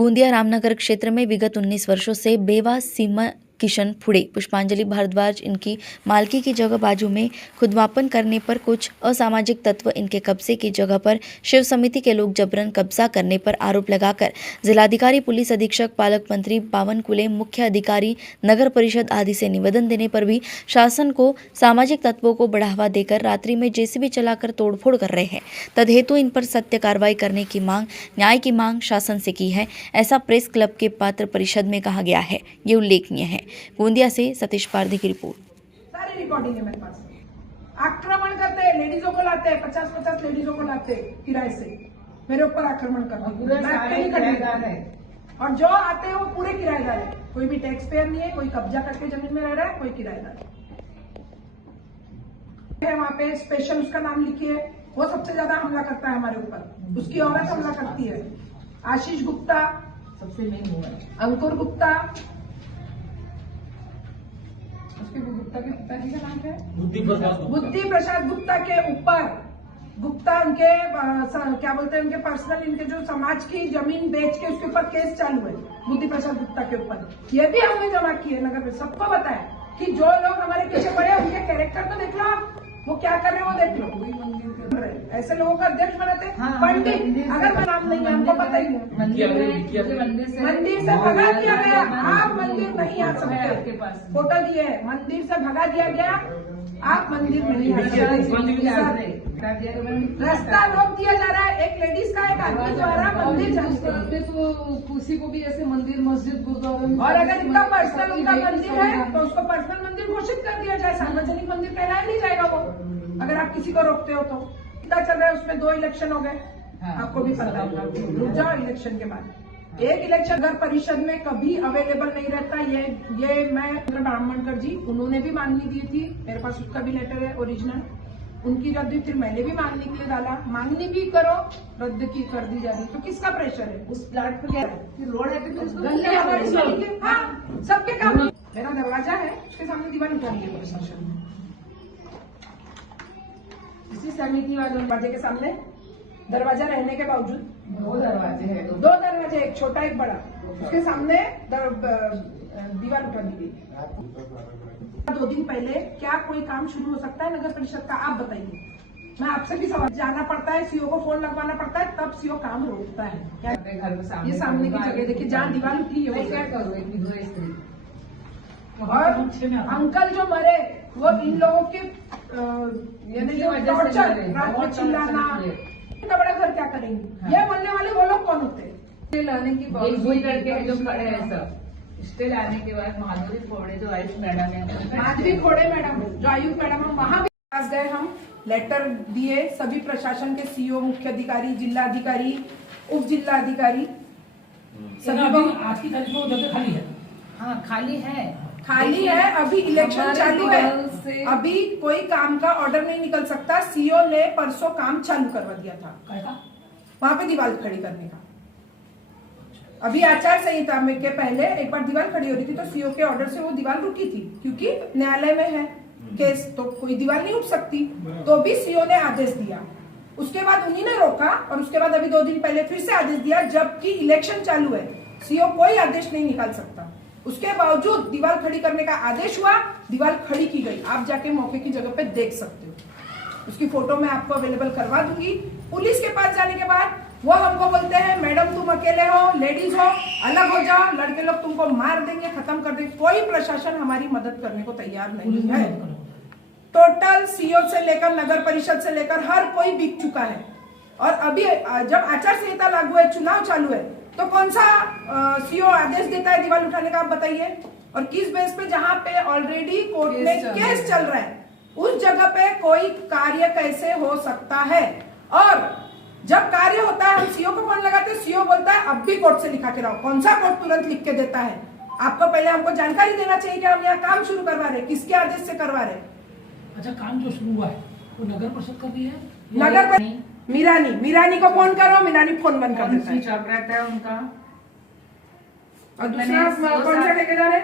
गोंदिया रामनगर क्षेत्र में विगत 19 वर्षों से बेवा सीमा किशन फुड़े पुष्पांजलि भारद्वाज इनकी मालकी की जगह बाजू में खुदवापन करने पर कुछ असामाजिक तत्व इनके कब्जे की जगह पर शिव समिति के लोग जबरन कब्जा करने पर आरोप लगाकर जिलाधिकारी, पुलिस अधीक्षक, पालक मंत्री, पावन कुले, मुख्य अधिकारी, नगर परिषद आदि से निवेदन देने पर भी शासन को सामाजिक तत्वों को बढ़ावा देकर रात्रि में जेसीबी चलाकर तोड़फोड़ कर रहे हैं। तदहेतु इन पर सत्य कार्रवाई करने की मांग, न्याय की मांग शासन से की है, ऐसा प्रेस क्लब के पात्र परिषद में कहा गया है। ये उल्लेखनीय है। गोंदिया से सतीश पारधी की रिपोर्ट। सारी रिकॉर्डिंग है मेरे पास। आक्रमण करते हैं, लेडीजों को लाते हैं, 50-50 लेडीजों को लाते हैं किराए से, मेरे ऊपर आक्रमण करते हैं। और जो आते हैं वो पूरे किराएदार है, कोई भी टैक्स पेयर नहीं है, कोई कब्जा करके जमीन में रह रहा है, कोई किराएदार है। वहाँ पे स्पेशल उसका नाम लिखिए, वो सबसे ज्यादा हमला करता है हमारे ऊपर, उसकी औरत हमला करती है। आशीष गुप्ता सबसे मेन हुआ है, अंकुर गुप्ता, उसके गुप्ता के पिताजी का नाम क्या है, बुद्धि प्रसाद गुप्ता के ऊपर गुप्ता उनके क्या बोलते हैं, उनके पर्सनल, इनके जो समाज की जमीन बेच के उसके ऊपर केस चालू है बुद्धि प्रसाद गुप्ता के ऊपर। ये भी हमने जमा किए नगर में, सबको बताया कि जो लोग हमारे पीछे पड़े उनके कैरेक्टर तो देख लो, वो क्या कर रहे हैं वो देख लो। ऐसे लोगों का अध्यक्ष बनाते पंडित, अगर मैं नाम नहीं है हमको पता ही नहीं, मंदिर से भगा दिया गया, आप मंदिर नहीं आ सकते, फोटो दिए, मंदिर से भगा दिया गया, आप मंदिर नहीं आ सकते, रास्ता रोक दिया जा रहा है। एक लेडीज का, एक आदमी द्वारा मंदिर जाते तो किसी को भी ऐसे मंदिर, मस्जिद, गुरुद्वारा, और अगर इतना पर्सनल उनका मंदिर है तो उसको पर्सनल मंदिर घोषित कर दिया जाए, सार्वजनिक मंदिर कहलाया नहीं जाएगा वो, अगर आप किसी को रोकते हो तो। कितना चल रहा है उसमें, 2 इलेक्शन हो गए, आपको भी पता है, रुक जाओ इलेक्शन के बाद। एक इलेक्शन नगर परिषद में कभी अवेलेबल नहीं रहता, ये मैं ब्राह्मणकर जी, उन्होंने भी मांगनी दी थी, मेरे पास उसका भी लेटर है ओरिजिनल, उनकी रद्द हुई, फिर मैंने भी मांगने के लिए डाला, मांगनी भी करो, रद्द की कर दी जा रही, तो किसका प्रेशर है उस प्लाट पर, क्या है रोड है तो हाँ सबके काम। मेरा दरवाजा है, उसके सामने दीवार उठा दी है प्रशासन ने, इसी समिति वालों दरवाजे के सामने, दरवाजा रहने के बावजूद 2 दरवाजे हैं, 2 दरवाजे, एक छोटा एक बड़ा, उसके सामने दीवार उठा दी गई। 2 दिन पहले क्या कोई काम शुरू हो सकता है नगर परिषद का, आप बताइए। मैं आपसे भी सवाल, जाना पड़ता है, सीओ को फोन लगवाना पड़ता है, तब सीओ काम रोकता है क्या? ये सामने की जगह देखिए, जहाँ दीवार उठी है वो क्या करो। और अंकल जो मरे वो इन लोगों के यानी जो टॉर्चर, रात में चिल्लाना, इतना बड़ा घर क्या करेंगे, ये बोलने वाले वो लोग कौन होते हैं? लाने की करके जो खड़े हैं सब, स्टे लाने के बाद माधवी फोड़े जो आयुष मैडम है, माधवी फोड़े मैडम जो आयुष मैडम है, वहां भी पास गए हम, लेटर दिए सभी प्रशासन के, सीओ, मुख्य अधिकारी, जिला अधिकारी, उप जिला अधिकारी, सभी। आज की तारीख में वो जगह खाली है? हाँ खाली है, खाली है, अभी इलेक्शन चालू है, अभी कोई काम का ऑर्डर नहीं निकल सकता। सीओ ने परसों काम चालू करवा दिया था वहां पे दीवार खड़ी करने का। अभी आचार संहिता में के पहले एक बार दीवार खड़ी हो रही थी तो सीओ के ऑर्डर से वो दीवार रुकी थी, क्योंकि न्यायालय में है केस, तो कोई दीवार नहीं उठ सकती, तो भी सीओ ने आदेश दिया। उसके बाद उन्हीं ने रोका और उसके बाद अभी 2 दिन पहले फिर से आदेश दिया, जबकि इलेक्शन चालू है, सीओ कोई आदेश नहीं निकाल सकता। उसके बावजूद दीवार खड़ी करने का आदेश हुआ, दीवार खड़ी की गई, आप जाके मौके की जगह पे देख सकते हो, उसकी फोटो मैं आपको अवेलेबल करवा दूंगी। पुलिस के पास जाने के बाद वो हमको बोलते हैं, मैडम तुम अकेले हो, लेडीज हो, अलग हो जाओ, लड़के लोग तुमको मार देंगे, खत्म कर देंगे। कोई प्रशासन हमारी मदद करने को तैयार नहीं है। टोटल सीओ से लेकर नगर परिषद से लेकर हर कोई बिक चुका है। और अभी जब आचार संहिता लागू है, चुनाव चालू है, तो कौन सा सीओ आदेश देता है दीवार उठाने का, आप बताइए? और किस बेस पे, जहां पे ऑलरेडी कोर्ट में केस चल रहा है, उस जगह पे कोई कार्य कैसे हो सकता है? और जब कार्य होता है हम सीओ को फोन लगाते हैं, सीओ बोलता है अब भी कोर्ट से लिखा के लाओ। कौन सा कोर्ट तुरंत लिख के देता है? आपको पहले हमको जानकारी देना चाहिए कि हम यहाँ काम शुरू करवा रहे, किसके आदेश से करवा रहे। अच्छा, काम जो शुरू हुआ है वो नगर परिषद कर रही है? नगर मीरानी को फोन करो, मीरानी फोन बंद कर देता है, चल रहता है उनका। और दूसरा कौन सा ठेकेदार है?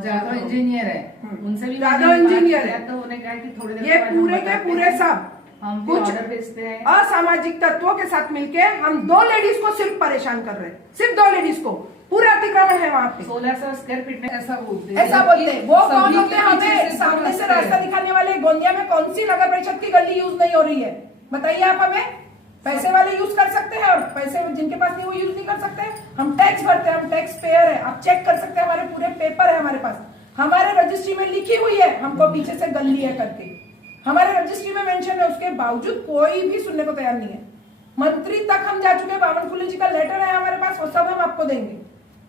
जादव इंजीनियर है, उनसे भी जादव इंजीनियर है, तो उन्हें कहा कि थोड़ी देर ये पूरे के पूरे सब हम भी कुछ ऑर्डर भेजते हैं। असामाजिक तत्वों के साथ मिलके हम 2 लेडीज को सिर्फ परेशान कर रहे हैं, सिर्फ 2 लेडीज को। पूरा अतिक्रमण है वहाँ पे। 1600 स्क्वायर फीट में ऐसा बोलते हैं। ऐसा बोलते हैं। वो कौन सभी होते के हैं? पीछे हमें से सामने से रास्ते रास्ता हैं। दिखाने वाले। गोंदिया में कौन सी नगर परिषद की गली यूज नहीं हो रही है? बताइए आप हमें। पैसे वाले यूज कर सकते हैं और पैसे जिनके पास नहीं वो यूज नहीं कर सकते। हम टैक्स भरते हैं, हम टैक्स पेयर है। आप चेक कर सकते हैं, हमारे पूरे पेपर है हमारे पास, हमारे रजिस्ट्री में लिखी हुई है हमको पीछे से गली है करके, हमारे रजिस्ट्री में मेंशन है। उसके बावजूद कोई भी सुनने को तैयार नहीं है। मंत्री तक हम जा चुके हैं। बावनकुले जी का लेटर है हमारे पास, वो सब हम आपको देंगे।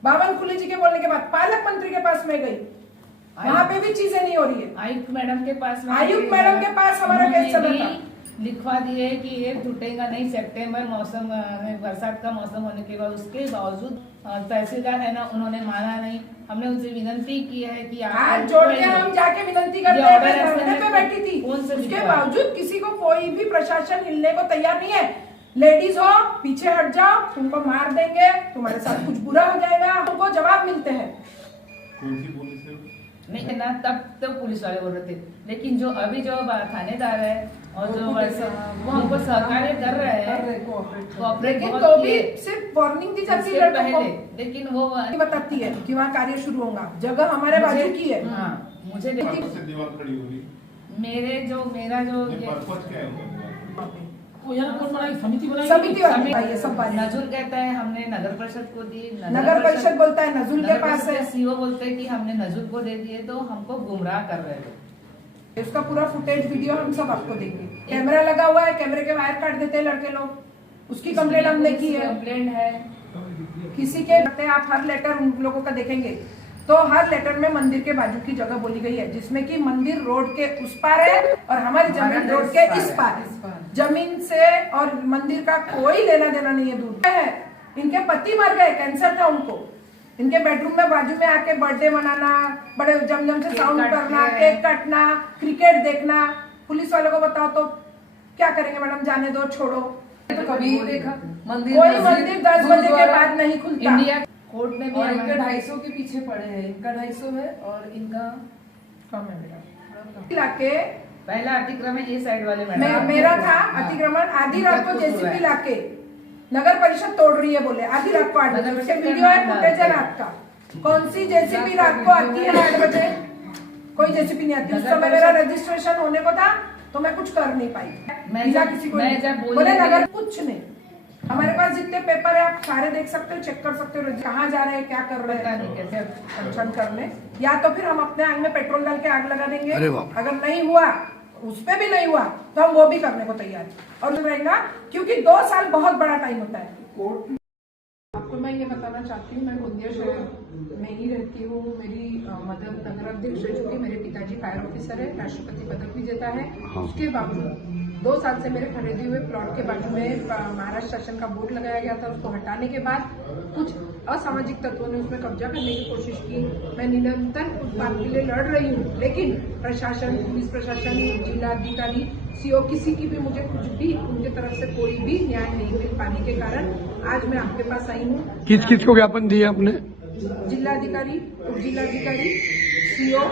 बावनकुले जी के बोलने के बाद पालक मंत्री के पास मैं गई, वहां पे भी चीजें नहीं हो रही है। आयुक्त मैडम के पास आयुक्त मैडम के पास हमारा केस चल रहा था। लिखवा दिए कि ये टूटेगा नहीं। सितंबर मौसम बरसात का मौसम होने के बाद उसके बावजूद तहसीलदार है ना, उन्होंने माना नहीं। हमने उनसे विनती की है कि हाथ जोड़ के हम जाके विनती करते हैं। मैं धरने पे बैठी थी, कौन से उसके बावजूद किसी को कोई भी प्रशासन हिलने को तैयार नहीं है। लेडीज हो, पीछे हट जाओ, तुमको मार देंगे, तुम्हारे साथ कुछ बुरा हो जाएगा, तुमको जवाब मिलते हैं। कौन सी पुलिस है? नहीं ना, तब तो पुलिस वाले बोल रहे थे, लेकिन जो अभी जो थानेदार है और जो वो हमको सहकार्य कर रहे हैं, कोऑपरेट लेकिन बहुत तो भी किए। सिर्फ वार्निंग दी जाती इससे है लड़कों पहले, को। लेकिन वो बताती है कि वहाँ कार्य शुरू होगा। जगह हमारे बाजू की है। हाँ, मुझे कहाँ से दीवार खड़ी होगी? मेरा जो ये ये पर्पस क्या है उसका? वो यहाँ कौन बनाई? समिति बनाई? समिति वाली ये सब बात। नजुल कहता है हमने नगर परिषद को दी। नगर परिषद बोलता है नजुल के पास है। सीओ बोलते हैं कि हमने नजुल को दे दिए, तो हमको गुमराह कर रहे हैं। इसका पूरा फुटेज वीडियो हम सब आपको देंगे। कैमरा लगा हुआ है, कैमरे के वायर काट देते हैं लड़के लोग, उसकी कंप्लेंट हमने की है। कंप्लेंट है किसी के आप हर लेटर उन लोगों का देखेंगे तो हर लेटर में मंदिर के बाजू की जगह बोली गई है, जिसमें कि मंदिर रोड के उस पार है और हमारी जमीन रोड के इस पार है। जमीन से और मंदिर का कोई लेना देना नहीं है। दूर है। इनके पति मर गए, कैंसर था उनको। इनके बेडरूम में बाजू में आके बर्थडे मनाना, बड़े जमजम से साउंड करना, केक काटना, क्रिकेट देखना। पुलिस वालों को बताओ तो क्या करेंगे? मैडम जाने दो, छोड़ो। तो कभी देखा मंदिर, कोई मंदिर 10 बजे के बाद नहीं खुलता। इंडिया कोर्ट में भी और इनका हमारे- 250 के पीछे पड़े हैं। इनका 250 है और इनका कम है मेरा। इलाके पहला अतिक्रमण ये साइड वाले मेरा था अतिक्रमण। आधी रात को जेसीबी लाके नगर परिषद तोड़ रही है बोले, आधी रात को 8 बजे। उसके वीडियो है, फुटेज है रात का। कौन सी जेसीबी रात को आती है 8 बजे? कोई जेसीबी नहीं आती। उस समय मेरा रजिस्ट्रेशन होने को था तो मैं कुछ कर नहीं पाई। किसी को बोले नगर कुछ नहीं। हमारे पास जितने पेपर है आप सारे देख सकते हो, चेक कर सकते हो कहाँ जा रहे हैं, क्या कर रहे हैं। नहीं कैसे फंक्शन करने, या तो फिर हम अपने आग में पेट्रोल डाल के आग लगा देंगे। अगर नहीं हुआ, उस पे भी नहीं हुआ, तो हम वो भी करने को तैयार हैं। और रहेगा क्योंकि 2 साल बहुत बड़ा टाइम होता है। आपको मैं ये बताना चाहती हूँ, मैं गोंदिया शहर में ही रहती हूँ। मेरी मदर नगर अध्यक्ष रह चुकी। मेरे पिताजी फायर ऑफिसर है, राष्ट्रपति पदक विजेता है। उसके बावजूद 2 साल से मेरे खरीदे हुए प्लॉट के बाजू में महाराष्ट्र शासन का बोर्ड लगाया गया था। उसको हटाने के बाद कुछ असामाजिक तत्वों ने उसमें कब्जा करने की कोशिश की। मैं निरंतर उस बात के लिए लड़ रही हूँ, लेकिन प्रशासन, पुलिस प्रशासन, जिलाधिकारी, सीओ, किसी की भी मुझे कुछ भी उनके तरफ से कोई भी न्याय नहीं मिल पाने के कारण आज मैं आपके पास आई हूँ। किस किस को ज्ञापन दिए आपने? जिलाधिकारी, उप जिलाधिकारी, सीओ,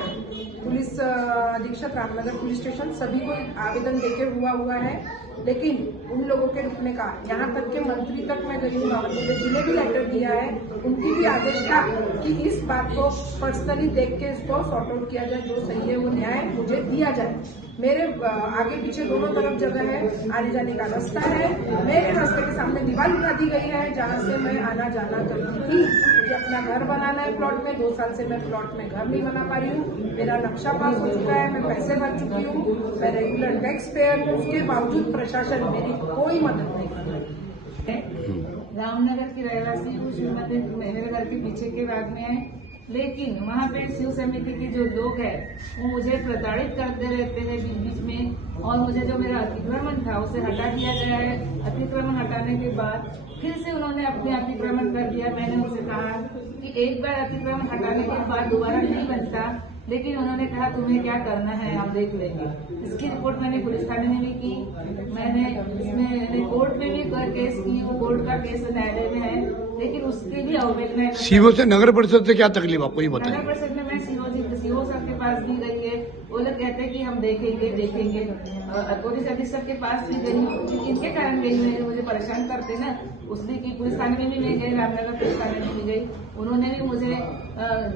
पुलिस अधीक्षक रामनगर पुलिस स्टेशन, सभी को आवेदन देके हुआ है। लेकिन उन लोगों के रुकने का, यहाँ तक के मंत्री तक मैं गई हूँ, जिन्हें भी लेटर दिया है, उनकी भी आदेश था कि इस बात को पर्सनली देख के इसको सॉर्ट आउट किया जाए। जो सही है वो न्याय मुझे दिया जाए। मेरे आगे पीछे दोनों तरफ जगह है, आने जाने का रास्ता है। मेरे रास्ते के सामने दीवार लगा दी गई है जहाँ से मैं आना जाना करती थी। मुझे अपना घर बनाना है प्लॉट में। 2 साल से मैं प्लॉट में घर नहीं बना पा रही हूँ। मेरा नक्शा पास हो चुका है, मैं पैसे भर चुकी हूँ, मैं रेगुलर टैक्स पेयर हूँ। उसके बावजूद प्रशासन मेरी कोई मदद नहीं कर रही है। रामनगर की रहवासी हूँ, श्रीमती मेरे घर के पीछे के भाग में है, लेकिन वहाँ पे शिव समिति के जो लोग हैं वो मुझे प्रताड़ित करते रहते हैं बीच बीच में। और मुझे जो मेरा अतिक्रमण था उसे हटा दिया गया है। अतिक्रमण हटाने के बाद फिर से उन्होंने अपने अतिक्रमण कर दिया। मैंने उनसे कहा कि एक बार अतिक्रमण हटाने के बाद दोबारा नहीं बनता, लेकिन उन्होंने कहा तुम्हें क्या करना है हम देख लेंगे। इसकी रिपोर्ट मैंने पुलिस थाने में भी की, मैंने इसमें कोर्ट में भी केस की। वो कोर्ट का केस न्यायालय में है, लेकिन उसकी भी अवहेलना। सीओ से नगर परिषद से क्या तकलीफ आपको ये नगर बताइए? परिषद में मैं सीओ सर के पास भी गई है। वो वो लोग कहते हैं कि हम देखेंगे। पुलिस अधीक्षक के पास भी गई हूँ, इनके कारण गई मैं, मुझे परेशान करते ना, उसने की पुलिस थाने में भी मैं गई, रामनगर पुलिस थाने में भी गई, उन्होंने भी मुझे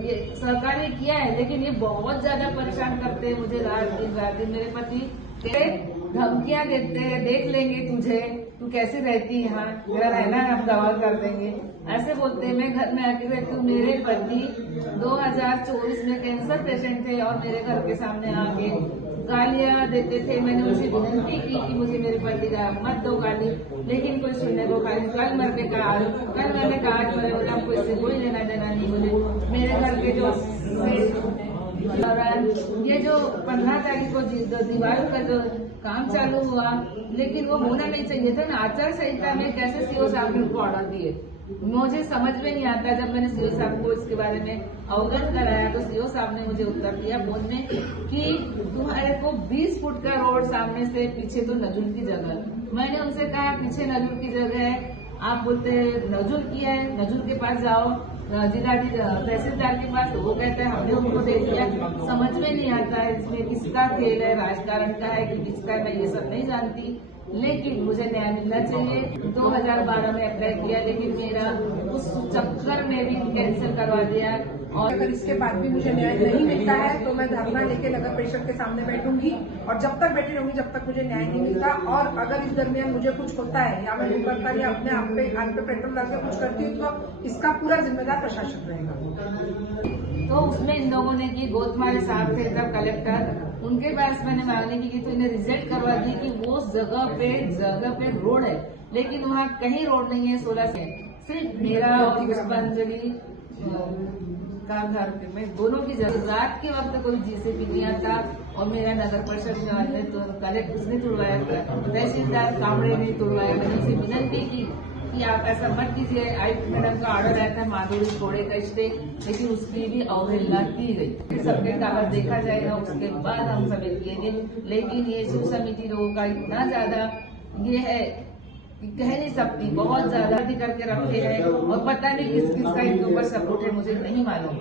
ये सहकार्य किया है। लेकिन ये बहुत ज्यादा परेशान करते हैं मुझे रात दिन। मेरे पति धमकियां देते हैं, देख लेंगे तुझे, तू कैसे रहती है यहाँ, मेरा रहना हम गवाह कर देंगे, ऐसे बोलते हैं। मैं घर में आके रहती हूँ। मेरे पति 2024 में कैंसर पेशेंट थे और मेरे घर के सामने आके गालियां देते थे। मैंने उनसे विनती की कि मुझे मेरे पति का मत दो गाली, लेकिन कोई सुनने को खाली। कल मैंने कहा कि मेरे बोला हमको इससे कोई लेना देना नहीं। मुझे मेरे घर के जो दौरान ये जो 15 तारीख को दीवार का जो काम चालू हुआ, लेकिन वो होना नहीं चाहिए था ना। आचार संहिता में कैसे सीओ साहब ने उनको ऑर्डर दिए, मुझे समझ में नहीं आता। जब मैंने सीओ साहब को इसके बारे में अवगत कराया तो सीओ साहब ने मुझे उत्तर दिया फोन में कि तुम्हारे को 20 फुट का रोड सामने से पीछे तो नजुल की जगह। मैंने उनसे कहा पीछे नजुल की जगह है, आप बोलते हैं नजुल की है, नजुल के पास जाओ तहसीलदार के पास, तो वो कहता है हमने उनको दे दिया। समझ में नहीं आता है इसमें किसका खेल है, राजकारण का है कि किसका है, मैं ये सब नहीं जानती। लेकिन मुझे न्याय मिलना चाहिए। 2012 में अप्लाई किया, लेकिन मेरा उस चक्कर में भी कैंसिल करवा दिया। और अगर इसके बाद भी मुझे न्याय नहीं मिलता है तो मैं धरना लेके नगर परिषद के सामने बैठूंगी, और जब तक बैठी रहूंगी जब तक मुझे न्याय नहीं मिलता। और अगर इस दरमियान मुझे कुछ होता है या मैं मुकरता या अपने आप पे पेट्रोल डाल के कुछ करती हूँ तो इसका पूरा जिम्मेदार प्रशासन रहेगा। तो उसमें इन लोगों ने की गोतमारे साहब थे तब कलेक्टर, उनके पास मैंने मांगने की तो इन्हें रिजल्ट करवा दी कि वो जगह पे रोड है, लेकिन वहाँ कहीं रोड नहीं है। 16 से सिर्फ मेरा और पुष्पांजलि का घर में दोनों की जगह। रात के वक्त कोई जीसीपी नहीं आता और मेरा नगर परिषद ने तो कलेक्टर उसने तुड़वाया, तहसीलदार कामड़े ने तुड़वाया। मैंने उसे विनती की कि आप ऐसा मत कीजिए। आयुक्त मैडम का ऑर्डर आया था माधुरी छोड़े का स्टे, लेकिन उसकी भी अवहेलना की गई। सबके कागज देखा जाएगा, उसके बाद हम सबमिट किएंगे। लेकिन ये शिव समिति लोगों का इतना ज्यादा ये है कि कह नहीं सकती, बहुत ज्यादा करके रखे हैं और पता नहीं किस किस का इनके ऊपर सपोर्ट है, मुझे नहीं मालूम।